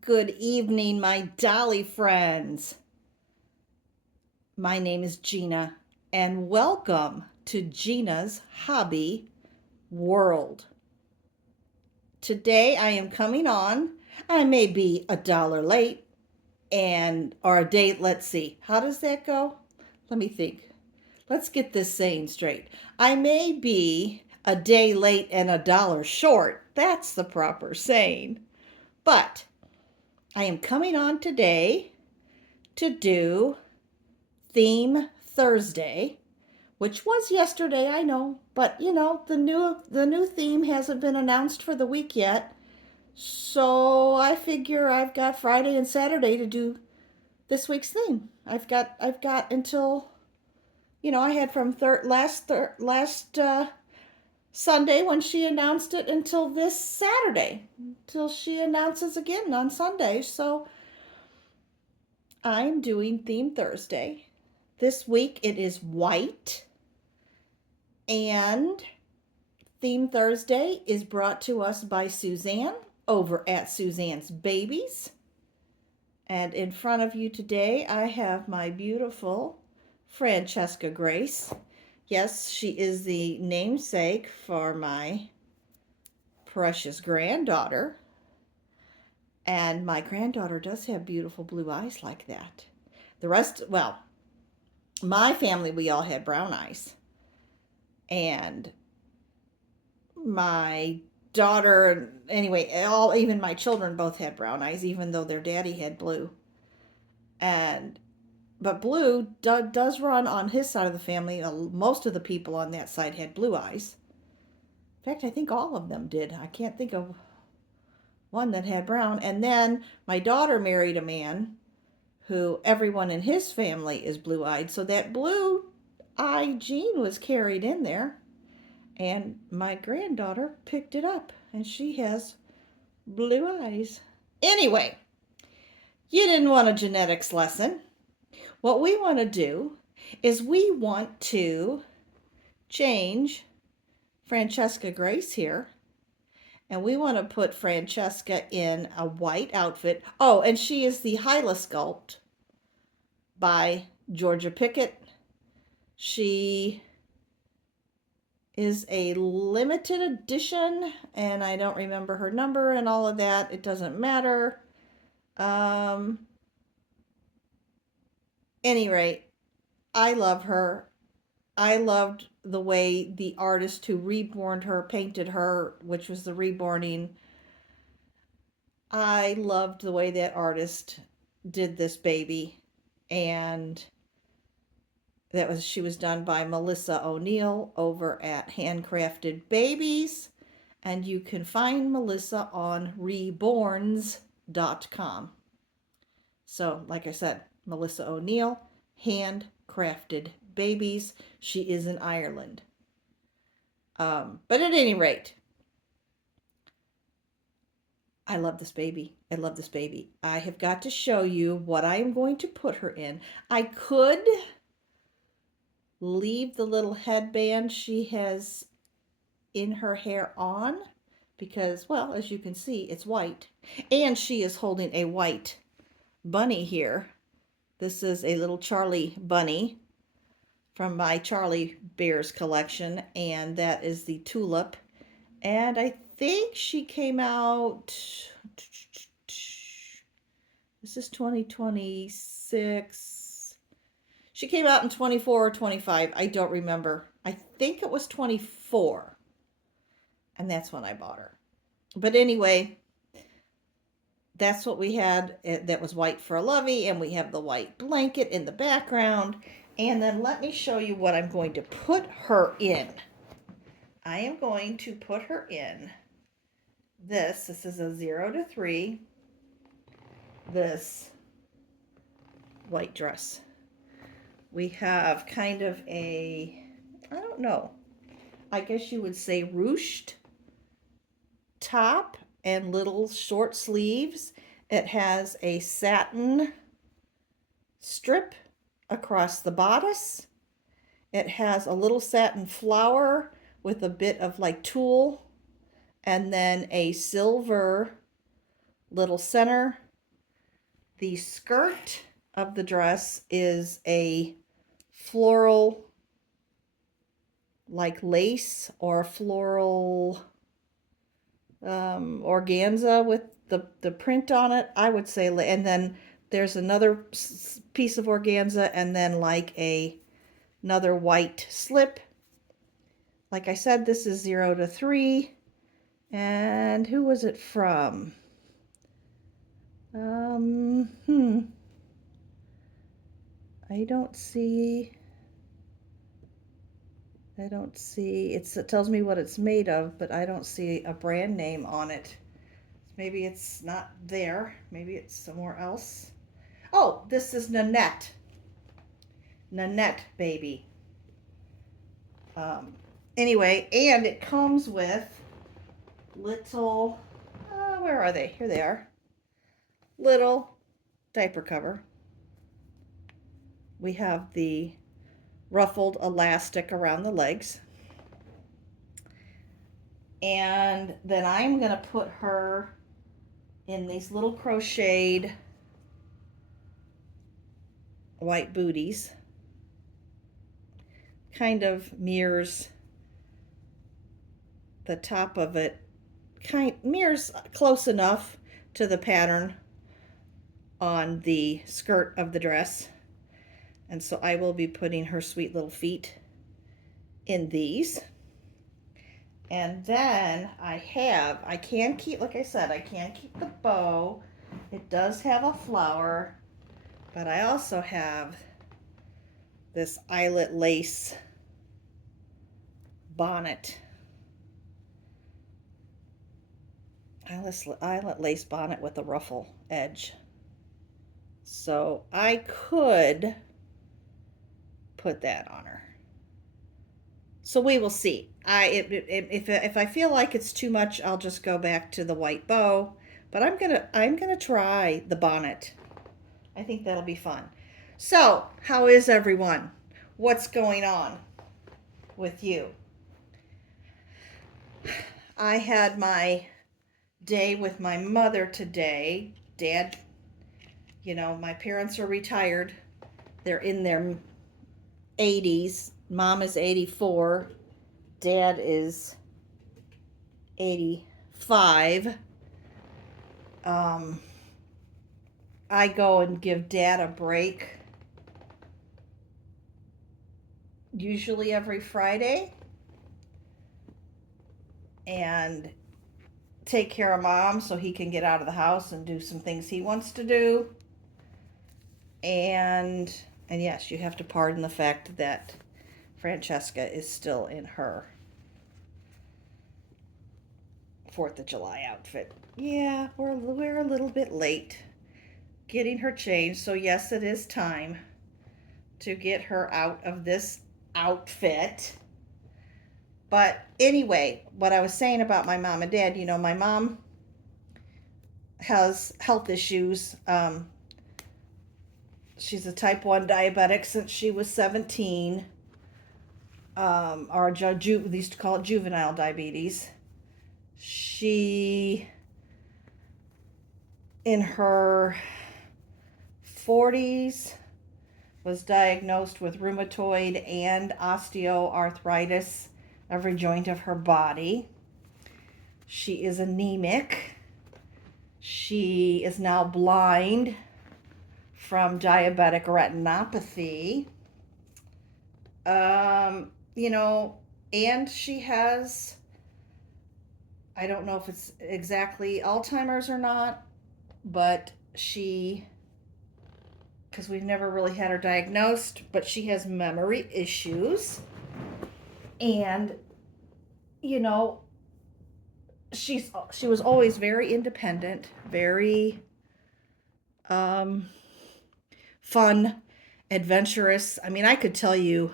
Good evening, my dolly friends. My name is Gina, and welcome to Gina's Hobby World. Today I am coming on. I may be $1 late and or a day, let's see. How does that go? Let me think. Let's get this saying straight. I may be a day late and $1 short. That's the proper saying. But I am coming on today to do Theme Thursday, which was yesterday, I know, but the new theme hasn't been announced for the week yet. So I figure I've got Friday and Saturday to do this week's theme. I've got until I had from last Sunday when she announced it until this Saturday, until she announces again on Sunday. So I'm doing Theme Thursday. This week it is white, and Theme Thursday is brought to us by Suzanne over at Suzanne's Babies. And in front of you today, I have my beautiful Francesca Grace. Yes, she is the namesake for my precious granddaughter. And my granddaughter does have beautiful blue eyes like that. The rest, well, my family, we all had brown eyes. And my daughter, anyway, even my children both had brown eyes, even though their daddy had blue. And but blue does run on his side of the family. Most of the people on that side had blue eyes. In fact, I think all of them did. I can't think of one that had brown. And then my daughter married a man who everyone in his family is blue eyed. So that blue eye gene was carried in there. And my granddaughter picked it up, and she has blue eyes. Anyway, you didn't want a genetics lesson. What we want to do is we want to change Francesca Grace here, and we want to put Francesca in a white outfit. Oh, and she is the Hylia sculpt by Jorja Pigott. She is a limited edition, and I don't remember her number and all of that. It doesn't matter. Um, any rate, I love her. I loved the way the artist who reborned her painted her, which was the reborning. I loved the way that artist did this baby, and she was done by Melissa O'Neill over at Handcrafted Babies, and you can find Melissa on reborns.com. So, like I said, Melissa O'Neill, Handcrafted Babies. She is in Ireland. But at any rate, I love this baby. I love this baby. I have got to show you what I am going to put her in. I could leave the little headband she has in her hair on because, well, as you can see, it's white. And she is holding a white bunny here. This is a little Charlie bunny from my Charlie Bears collection, and that is the tulip. And I think she came out, this is 2026. She came out in 24 or 25. I don't remember. I think it was 24. And that's when I bought her. But anyway, that's what we had. That was white for a lovey, and we have the white blanket in the background. And then let me show you what I'm going to put her in. I am going to put her in this. This is a 0 to 3. This white dress. We have kind of a, I don't know, I guess you would say ruched top and little short sleeves. It has a satin strip across the bodice. It has a little satin flower with a bit of like tulle, and then a silver little center. The skirt of the dress is a floral, like lace or floral organza with the print on it. I would say, and then there's another piece of organza, and then like another white slip. Like I said, this is 0 to 3. And who was it from? I don't see. It tells me what it's made of, but I don't see a brand name on it. Maybe it's not there. Maybe it's somewhere else. Oh, this is Nanette. Nanette baby. Anyway, and it comes with little, where are they? Here they are. Little diaper cover. We have the ruffled elastic around the legs. And then I'm going to put her in these little crocheted white booties. Kind of mirrors the top of it. Mirrors close enough to the pattern on the skirt of the dress. And so I will be putting her sweet little feet in these. And then I can keep, like I said, I can keep the bow. It does have a flower, but I also have this eyelet lace bonnet. Eyelet lace bonnet with a ruffle edge. So I could put that on her. So we will see. If I feel like it's too much, I'll just go back to the white bow. But I'm gonna try the bonnet. I think that'll be fun. So how is everyone? What's going on with you? I had my day with my mother today. Dad, my parents are retired. They're in their 80s. Mom is 84. Dad is 85. I go and give Dad a break usually every Friday and take care of Mom so he can get out of the house and do some things he wants to do. And yes, you have to pardon the fact that Francesca is still in her 4th of July outfit. Yeah, we're a little bit late getting her changed. So yes, it is time to get her out of this outfit. But anyway, what I was saying about my mom and dad, my mom has health issues. She's a type 1 diabetic since she was 17. They used to call it juvenile diabetes. She, in her 40s, was diagnosed with rheumatoid and osteoarthritis, every joint of her body. She is anemic. She is now blind from diabetic retinopathy. And she has, I don't know if it's exactly Alzheimer's or not, but because we've never really had her diagnosed, but she has memory issues. And, she was always very independent, very fun, adventurous. I mean, I could tell you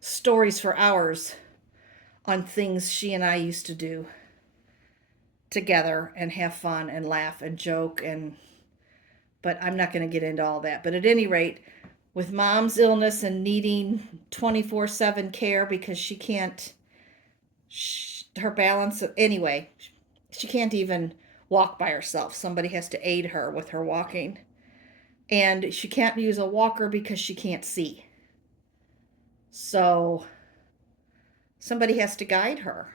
stories for hours on things she and I used to do together and have fun and laugh and joke, but I'm not going to get into all that. But at any rate, with Mom's illness and needing 24/7 care because she can't, her balance, anyway, she can't even walk by herself. Somebody has to aid her with her walking. And she can't use a walker because she can't see. So somebody has to guide her.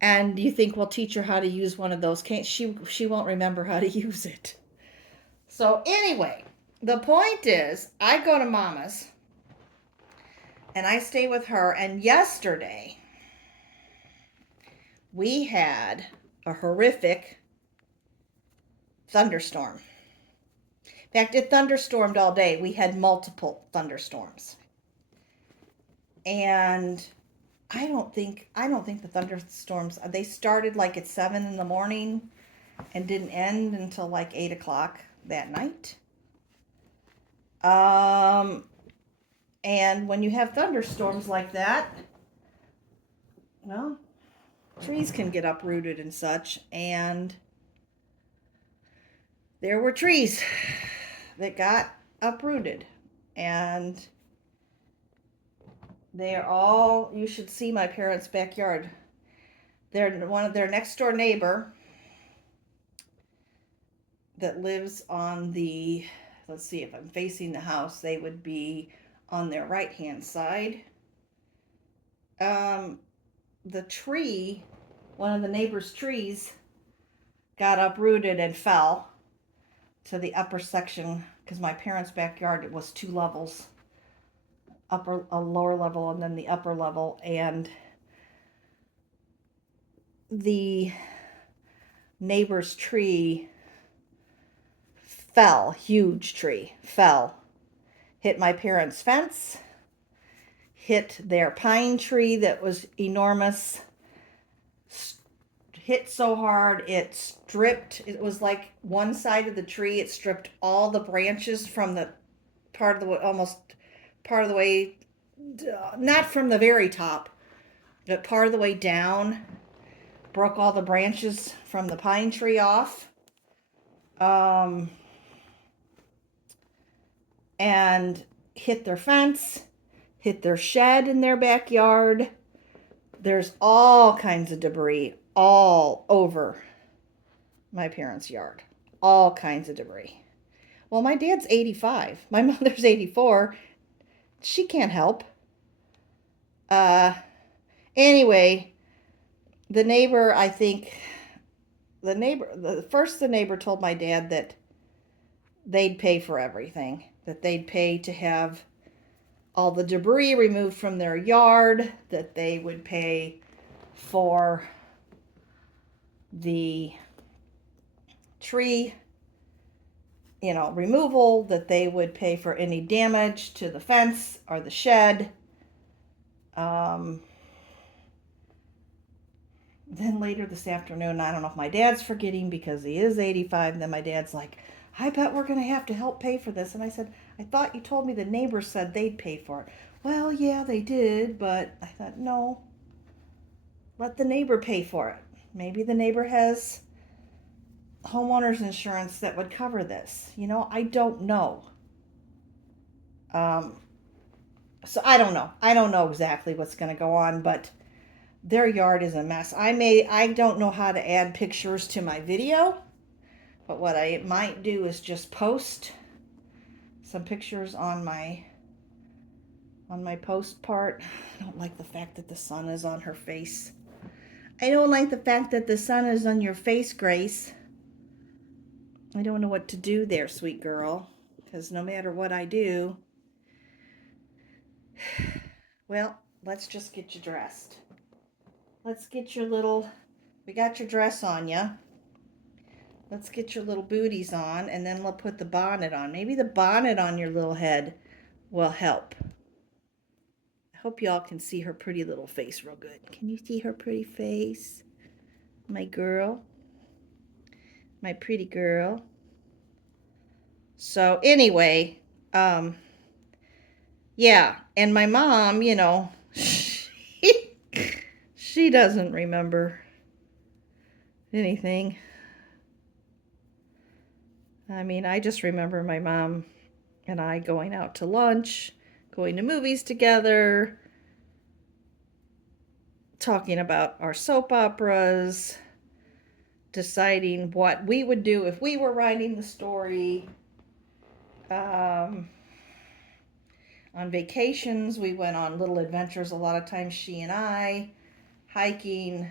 And you think, well, teach her how to use one of those canes. She won't remember how to use it. So anyway, the point is, I go to Mama's and I stay with her. And yesterday, we had a horrific thunderstorm. In fact, it thunderstormed all day. We had multiple thunderstorms. And I don't think the thunderstorms, they started like at 7 in the morning and didn't end until like 8 o'clock that night. And when you have thunderstorms like that, well, trees can get uprooted and such. And there were trees that got uprooted. And they're all, you should see my parents' backyard. One of their next door neighbor that lives on the, let's see if I'm facing the house, they would be on their right hand side. The tree, one of the neighbor's trees, got uprooted and fell to the upper section, because my parents' backyard, it was 2 levels, a lower level and then the upper level, and the neighbor's tree fell, huge tree, fell, hit my parents' fence, hit their pine tree that was enormous, hit so hard it stripped, it was like one side of the tree, it stripped all the branches from the part of the way, almost part of the way, not from the very top, but part of the way down, broke all the branches from the pine tree off. And hit their fence, hit their shed in their backyard. There's all kinds of debris all over my parents' yard. All kinds of debris. Well, my dad's 85. My mother's 84. She can't help. Anyway, the neighbor, I think, the neighbor told my dad that they'd pay for everything, that they'd pay to have all the debris removed from their yard, that they would pay for the tree, removal, that they would pay for any damage to the fence or the shed. Then later this afternoon, I don't know if my dad's forgetting because he is 85, then my dad's like, I bet we're going to have to help pay for this. And I said, I thought you told me the neighbors said they'd pay for it. Well, yeah, they did, but I thought, no, let the neighbor pay for it. Maybe the neighbor has homeowner's insurance that would cover this. I don't know. So I don't know. I don't know exactly what's going to go on, but their yard is a mess. I don't know how to add pictures to my video, but what I might do is just post some pictures on my post part. I don't like the fact that the sun is on her face. I don't like the fact that the sun is on your face, Grace. I don't know what to do there, sweet girl, because no matter what I do, well, let's just get you dressed. Let's get we got your dress on ya. Let's get your little booties on, and then we'll put the bonnet on. Maybe the bonnet on your little head will help. I hope y'all can see her pretty little face real good. Can you see her pretty face? My girl. My pretty girl. So anyway, yeah, and my mom, she doesn't remember anything. I mean, I just remember my mom and I going out to lunch, going to movies together, talking about our soap operas, deciding what we would do if we were writing the story. On vacations, we went on little adventures a lot of times, she and I, hiking,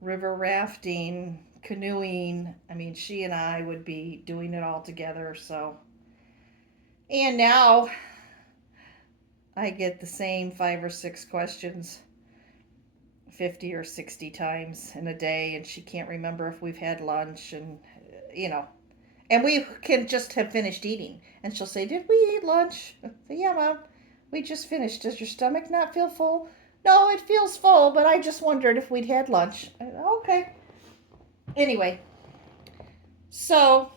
river rafting, canoeing. I mean, she and I would be doing it all together. So, and now I get the same 5 or 6 questions 50 or 60 times in a day, and she can't remember if we've had lunch, and you know, and we can just have finished eating, and she'll say, "Did we eat lunch?" I say, "Yeah, Mom, we just finished. Does your stomach not feel full?" "No, it feels full, but I just wondered if we'd had lunch." Okay. Anyway, so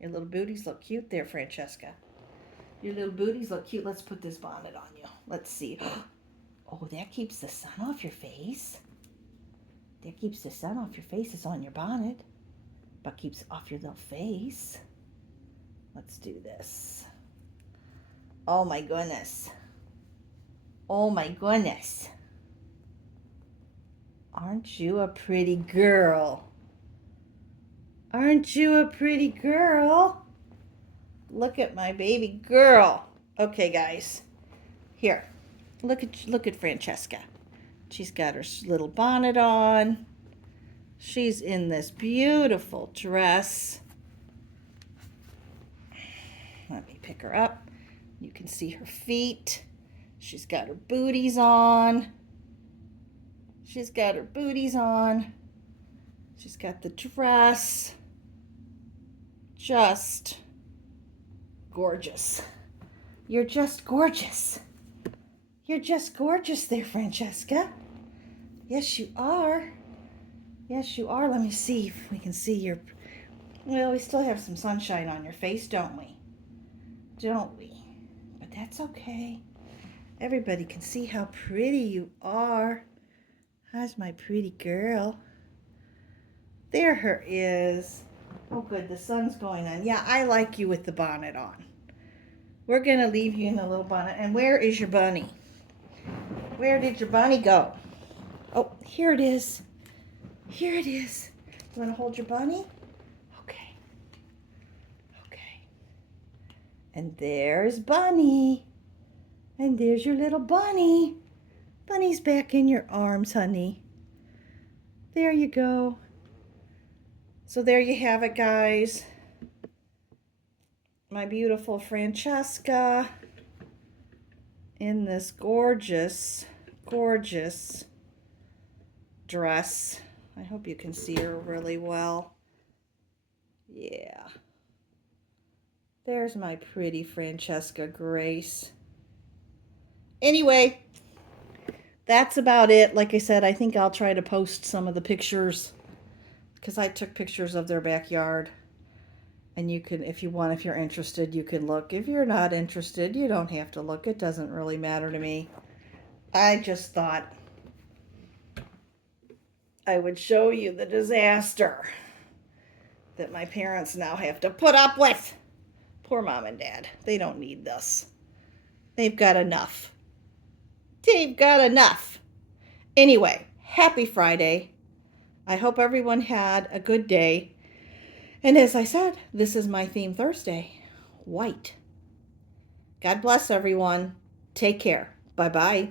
your little booties look cute there, Francesca. Your little booties look cute. Let's put this bonnet on you. Let's see. Oh, that keeps the sun off your face. That keeps the sun off your face. It's on your bonnet, but keeps off your little face. Let's do this. Oh my goodness. Oh my goodness. Aren't you a pretty girl? Aren't you a pretty girl? Look at my baby girl. Okay, guys. Here. Look at Francesca. She's got her little bonnet on. She's in this beautiful dress. Let me pick her up. You can see her feet. She's got her booties on. She's got her booties on. She's got the dress. Just gorgeous. You're just gorgeous. You're just gorgeous there, Francesca. Yes, you are. Yes, you are. Let me see if we can see your... Well, we still have some sunshine on your face, don't we? Don't we? But that's okay. Everybody can see how pretty you are. How's my pretty girl? There her is. Oh, good. The sun's going on. Yeah, I like you with the bonnet on. We're going to leave you in the little bonnet. And where is your bunny? Where did your bunny go? Oh, here it is. Here it is. You want to hold your bunny? Okay. Okay. And there's Bunny. And there's your little bunny. Bunny's back in your arms, honey. There you go. So there you have it, guys. My beautiful Francesca in this gorgeous, gorgeous dress. I hope you can see her really well. Yeah. There's my pretty Francesca Grace. Anyway, that's about it. Like I said, I think I'll try to post some of the pictures because I took pictures of their backyard. And you can, if you want, if you're interested, you can look. If you're not interested, you don't have to look. It doesn't really matter to me. I just thought I would show you the disaster that my parents now have to put up with. Poor Mom and Dad. They don't need this. They've got enough. They've got enough. Anyway, happy Friday. I hope everyone had a good day. And as I said, this is my theme Thursday, white. God bless everyone. Take care. Bye-bye.